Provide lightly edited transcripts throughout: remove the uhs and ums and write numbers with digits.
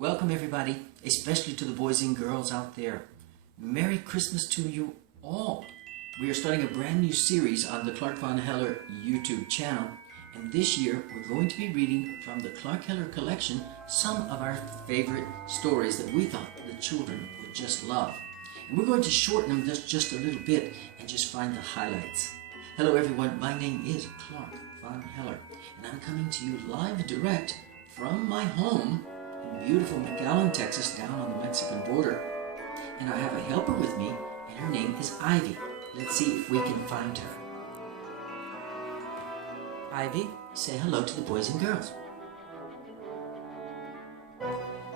Welcome everybody, especially to the boys and girls out there. Merry Christmas to you all. We are starting a brand new series on the ClarkvonHeller YouTube channel, and this year we're going to be reading from the ClarkvonHeller collection some of our favorite stories that we thought the children would just love. And we're going to shorten them just a little bit and just find the highlights. Hello everyone, my name is ClarkvonHeller, and I'm coming to you live and direct from my home in beautiful McAllen, Texas, down on the Mexican border. And I have a helper with me, and her name is Ivy. Let's see if we can find her. Ivy, say hello to the boys and girls.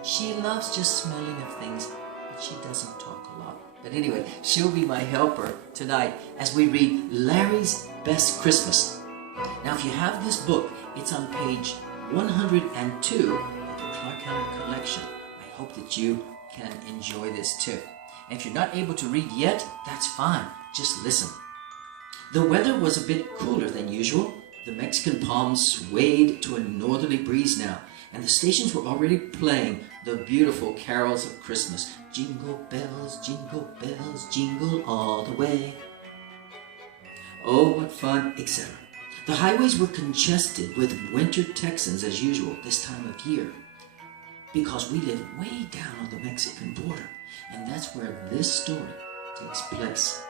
She loves just smelling of things, but she doesn't talk a lot. But anyway, she'll be my helper tonight as we read Larry's Best Christmas. Now, if you have this book, it's on page 102 of the ClarkvonHeller collection. I hope that you can enjoy this too. And if you're not able to read yet, that's fine. Just listen. The weather was a bit cooler than usual. The Mexican palms swayed to a northerly breeze now, and the stations were already playing the beautiful carols of Christmas. Jingle bells, jingle all the way. Oh, what fun, etc. The highways were congested with winter Texans as usual this time of year, because we live way down on the Mexican border, and that's where this story takes place.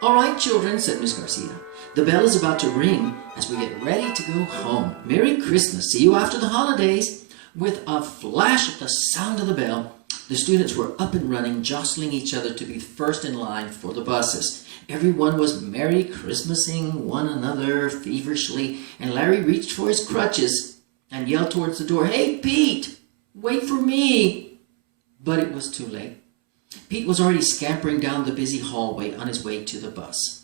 All right, children, said Miss Garcia. The bell is about to ring as we get ready to go home. Merry Christmas. See you after the holidays. With a flash of the sound of the bell, the students were up and running, jostling each other to be first in line for the buses. Everyone was Merry Christmasing one another feverishly, and Larry reached for his crutches and yelled towards the door, "Hey, Pete, wait for me!" But it was too late. Pete was already scampering down the busy hallway on his way to the bus.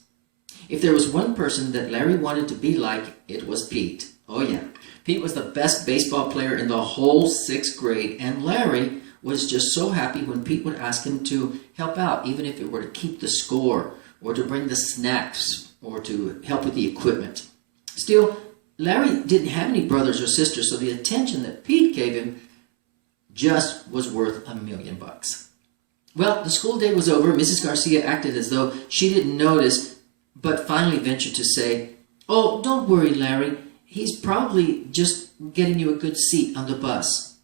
If there was one person that Larry wanted to be like, it was Pete. Oh yeah, Pete was the best baseball player in the whole 6th grade, and Larry was just so happy when Pete would ask him to help out, even if it were to keep the score, or to bring the snacks, or to help with the equipment. Still, Larry didn't have any brothers or sisters, so the attention that Pete gave him just was worth $1,000,000. Well, the school day was over. Mrs. Garcia acted as though she didn't notice, but finally ventured to say, "Oh, don't worry, Larry. He's probably just getting you a good seat on the bus."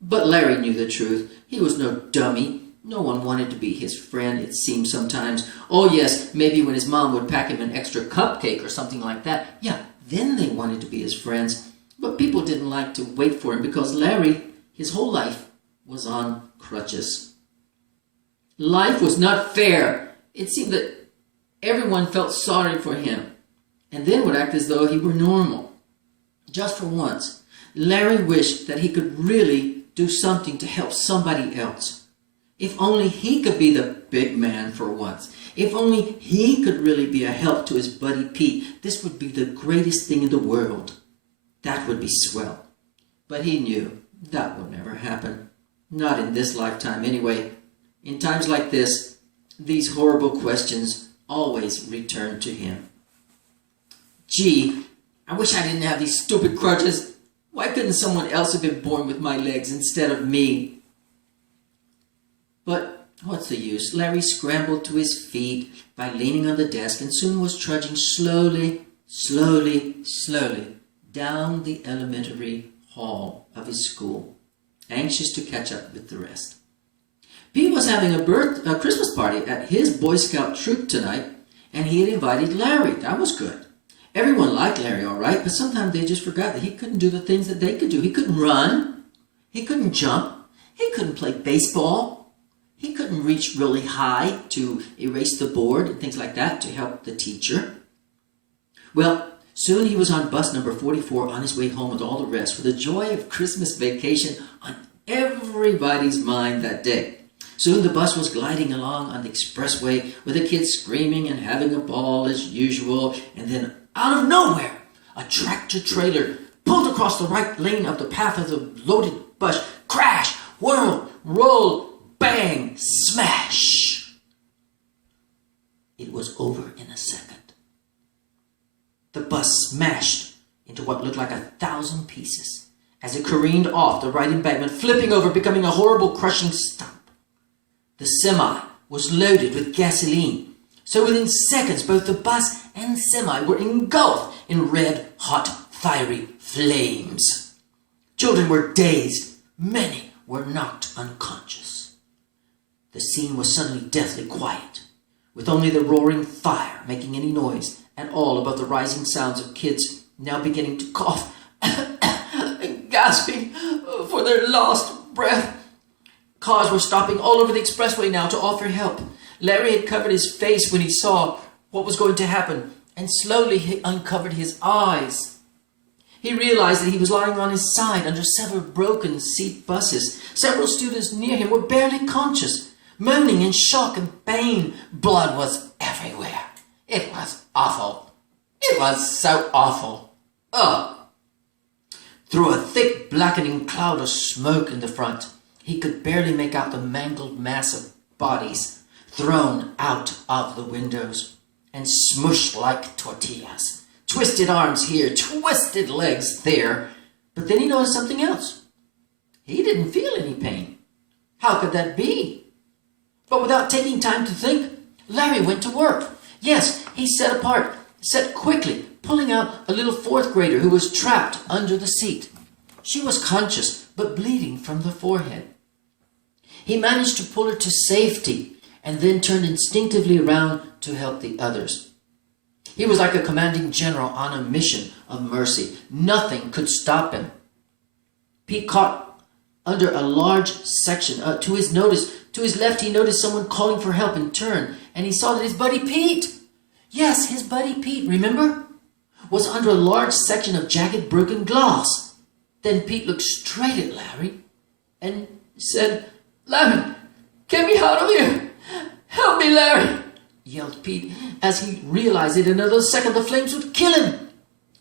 But Larry knew the truth. He was no dummy. No one wanted to be his friend, it seemed sometimes. Oh yes, maybe when his mom would pack him an extra cupcake or something like that. Yeah, then they wanted to be his friends. But people didn't like to wait for him because Larry, his whole life, was on crutches. Life was not fair. It seemed that everyone felt sorry for him, and then would act as though he were normal. Just for once, Larry wished that he could really do something to help somebody else. If only he could be the big man for once. If only he could really be a help to his buddy Pete. This would be the greatest thing in the world. That would be swell. But he knew that would never happen. Not in this lifetime anyway. In times like this, these horrible questions always return to him. Gee, I wish I didn't have these stupid crutches. Why couldn't someone else have been born with my legs instead of me? But what's the use? Larry scrambled to his feet by leaning on the desk and soon was trudging slowly down the elementary hall of his school, anxious to catch up with the rest. Pete was having a Christmas party at his Boy Scout troop tonight, and he had invited Larry. That was good. Everyone liked Larry all right, but sometimes they just forgot that he couldn't do the things that they could do. He couldn't run. He couldn't jump. He couldn't play baseball. He couldn't reach really high to erase the board and things like that to help the teacher. Well, soon he was on bus number 44 on his way home with all the rest, with the joy of Christmas vacation on everybody's mind that day. Soon the bus was gliding along on the expressway with the kids screaming and having a ball as usual, and then out of nowhere, a tractor trailer pulled across the right lane of the path of the loaded bus. Crash, whirl, roll, bang, smash. It was over in a second. The bus smashed into what looked like 1,000 pieces as it careened off the right embankment, flipping over, becoming a horrible crushing stump. The semi was loaded with gasoline, so within seconds both the bus and semi were engulfed in red-hot, fiery flames. Children were dazed. Many were knocked unconscious. The scene was suddenly deathly quiet, with only the roaring fire making any noise at all above the rising sounds of kids now beginning to cough, gasping for their lost breath. Cars were stopping all over the expressway now to offer help. Larry had covered his face when he saw what was going to happen, and slowly he uncovered his eyes. He realized that he was lying on his side under several broken seat buses. Several students near him were barely conscious, moaning in shock and pain. Blood was everywhere. It was awful. It was so awful. Ugh. Through a thick blackening cloud of smoke in the front, he could barely make out the mangled mass of bodies thrown out of the windows and smushed like tortillas. Twisted arms here, twisted legs there. But then he noticed something else. He didn't feel any pain. How could that be? But without taking time to think, Larry went to work. Yes, he set quickly, pulling out a little fourth grader who was trapped under the seat. She was conscious, but bleeding from the forehead. He managed to pull her to safety and then turned instinctively around to help the others. He was like a commanding general on a mission of mercy. Nothing could stop him. Pete caught under a large section. To his left, he noticed someone calling for help and turned, and he saw that his buddy Pete, yes, his buddy Pete, remember, was under a large section of jagged broken glass. Then Pete looked straight at Larry and said, "Larry, get me out of here! Help me, Larry!" yelled Pete, as he realized that in another second the flames would kill him.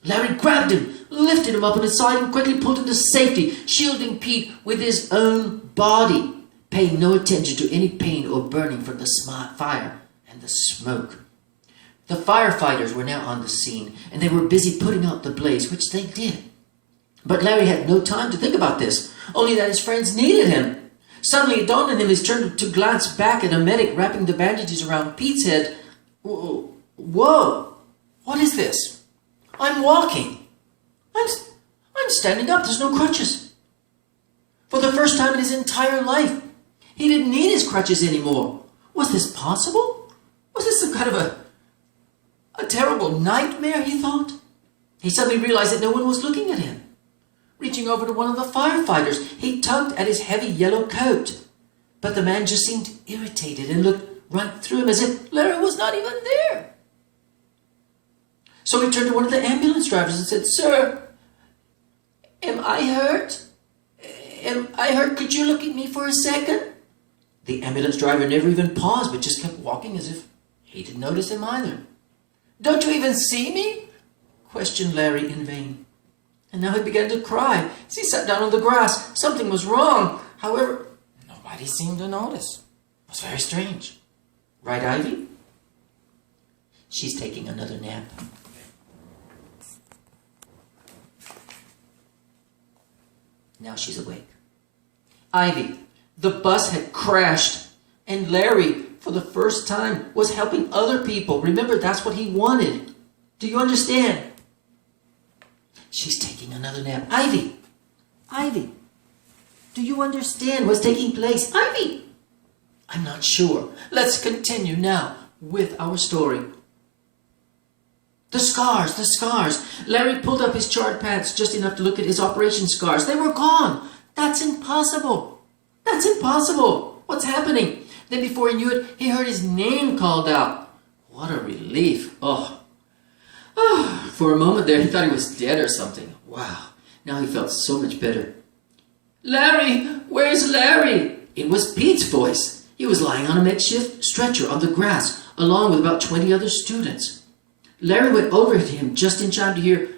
Larry grabbed him, lifted him up on his side, and quickly pulled him to safety, shielding Pete with his own body, paying no attention to any pain or burning from the fire and the smoke. The firefighters were now on the scene, and they were busy putting out the blaze, which they did. But Larry had no time to think about this, only that his friends needed him. Suddenly it dawned on him as he turned to glance back at a medic wrapping the bandages around Pete's head. Whoa! What is this? I'm walking. I'm standing up. There's no crutches. For the first time in his entire life, he didn't need his crutches anymore. Was this possible? Was this some kind of a terrible nightmare, he thought? He suddenly realized that no one was looking at him. Reaching over to one of the firefighters, he tugged at his heavy yellow coat. But the man just seemed irritated and looked right through him as if Larry was not even there. So he turned to one of the ambulance drivers and said, "Sir, am I hurt? Am I hurt? Could you look at me for a second?" The ambulance driver never even paused, but just kept walking as if he didn't notice him either. "Don't you even see me?" questioned Larry in vain. And now he began to cry as he sat down on the grass. Something was wrong. However, nobody seemed to notice. It was very strange. Right, Ivy? She's taking another nap. Now she's awake. Ivy, the bus had crashed, and Larry, for the first time, was helping other people. Remember, that's what he wanted. Do you understand? She's taking another nap. Ivy! Do you understand what's taking place? Ivy! I'm not sure. Let's continue now with our story. The scars. Larry pulled up his charred pants just enough to look at his operation scars. They were gone. That's impossible. What's happening? Then before he knew it, he heard his name called out. What a relief. For a moment there, he thought he was dead or something. Wow. Now he felt so much better. "Larry! Where's Larry?" It was Pete's voice. He was lying on a makeshift stretcher on the grass, along with about 20 other students. Larry went over to him just in time to hear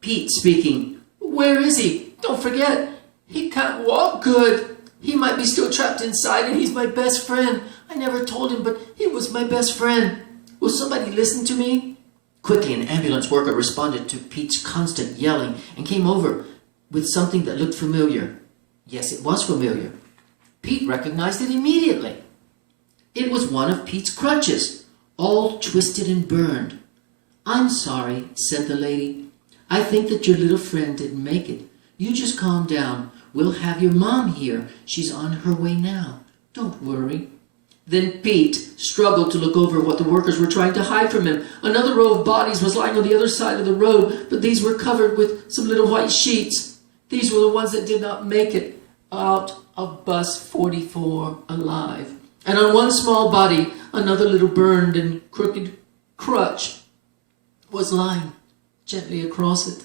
Pete speaking. "Where is he? Don't forget, he can't walk good. He might be still trapped inside, and he's my best friend. I never told him, but he was my best friend. Will somebody listen to me?" Quickly, an ambulance worker responded to Pete's constant yelling and came over with something that looked familiar. Yes, it was familiar. Pete recognized it immediately. It was one of Pete's crutches, all twisted and burned. "I'm sorry," said the lady. "I think that your little friend didn't make it. You just calm down. We'll have your mom here. She's on her way now. Don't worry." Then Pete struggled to look over what the workers were trying to hide from him. Another row of bodies was lying on the other side of the road, but these were covered with some little white sheets. These were the ones that did not make it out of bus 44 alive. And on one small body, another little burned and crooked crutch was lying gently across it.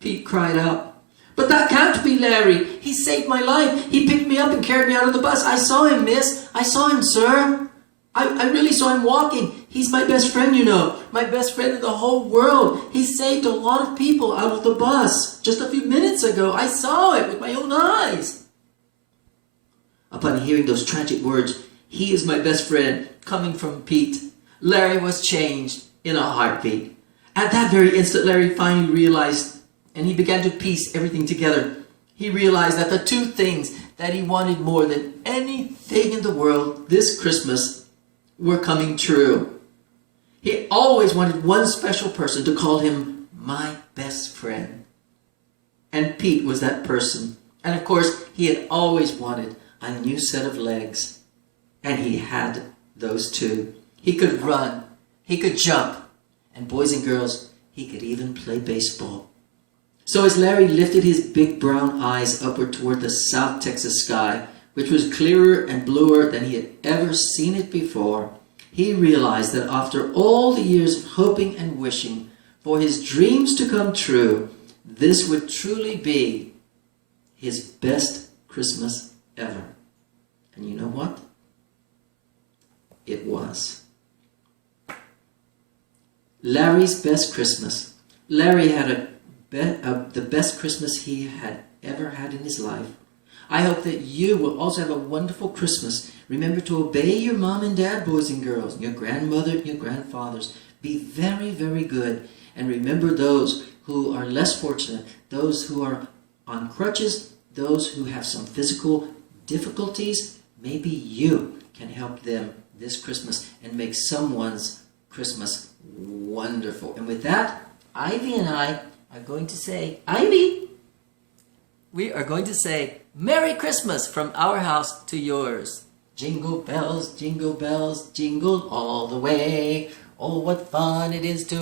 Pete cried out, "But that can't be Larry. He saved my life. He picked me up and carried me out of the bus. I saw him, miss. I saw him, sir. I really saw him walking. He's my best friend, you know. My best friend in the whole world. He saved a lot of people out of the bus just a few minutes ago. I saw it with my own eyes." Upon hearing those tragic words, "He is my best friend," coming from Pete, Larry was changed in a heartbeat. At that very instant, Larry finally realized, and he began to piece everything together. He realized that the two things that he wanted more than anything in the world this Christmas were coming true. He always wanted one special person to call him my best friend. And Pete was that person. And of course, he had always wanted a new set of legs. And he had those too. He could run. He could jump. And boys and girls, he could even play baseball. So as Larry lifted his big brown eyes upward toward the South Texas sky, which was clearer and bluer than he had ever seen it before, he realized that after all the years of hoping and wishing for his dreams to come true, this would truly be his best Christmas ever. And you know what? It was. Larry's best Christmas. Larry had the best Christmas he had ever had in his life. I hope that you will also have a wonderful Christmas. Remember to obey your mom and dad, boys and girls, your grandmother and your grandfathers. Be very, very good. And remember those who are less fortunate, those who are on crutches, those who have some physical difficulties. Maybe you can help them this Christmas and make someone's Christmas wonderful. And with that, Ivy and I are going to say, Ivy, we are going to say, Merry Christmas from our house to yours. Jingle bells, jingle all the way. Oh, what fun it is to